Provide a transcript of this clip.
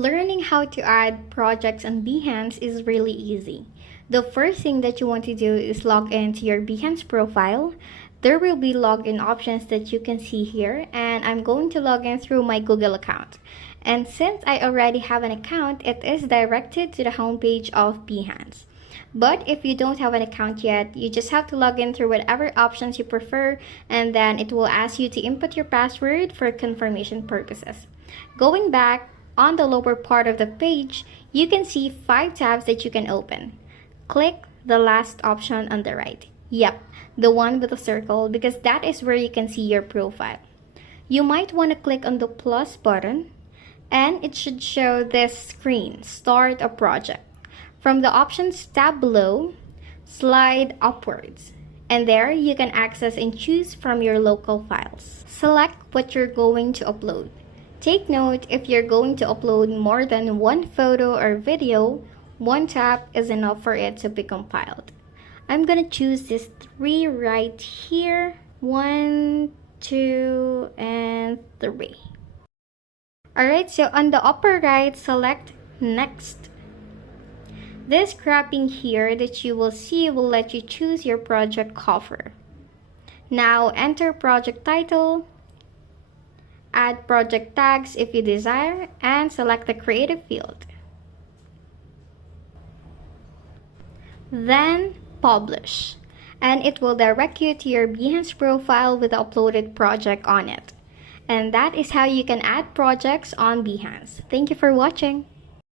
Learning how to add projects on Behance is really easy. The first thing that you want to do is log into your Behance profile. There will be login options that you can see here, and I'm going to log in through my Google account. And since I already have an account, it is directed to the homepage of Behance. But if you don't have an account yet, you just have to log in through whatever options you prefer, and then it will ask you to input your password for confirmation purposes. Going back, on the lower part of the page, you can see 5 tabs that you can open. Click the last option on the right. Yep, the one with the circle, because that is where you can see your profile. You might want to click on the plus button, and it should show this screen, Start a Project. From the Options tab below, slide upwards, and there you can access and choose from your local files. Select what you're going to upload. Take note, if you're going to upload more than one photo or video, one tap is enough for it to be compiled. I'm gonna choose these 3 right here. 1, 2, and 3. Alright, so on the upper right, select Next. This cropping here that you will see will let you choose your project cover. Now enter project title, add project tags if you desire, and select the creative field. Then publish, and it will direct you to your Behance profile with the uploaded project on it. And that is how you can add projects on Behance. Thank you for watching.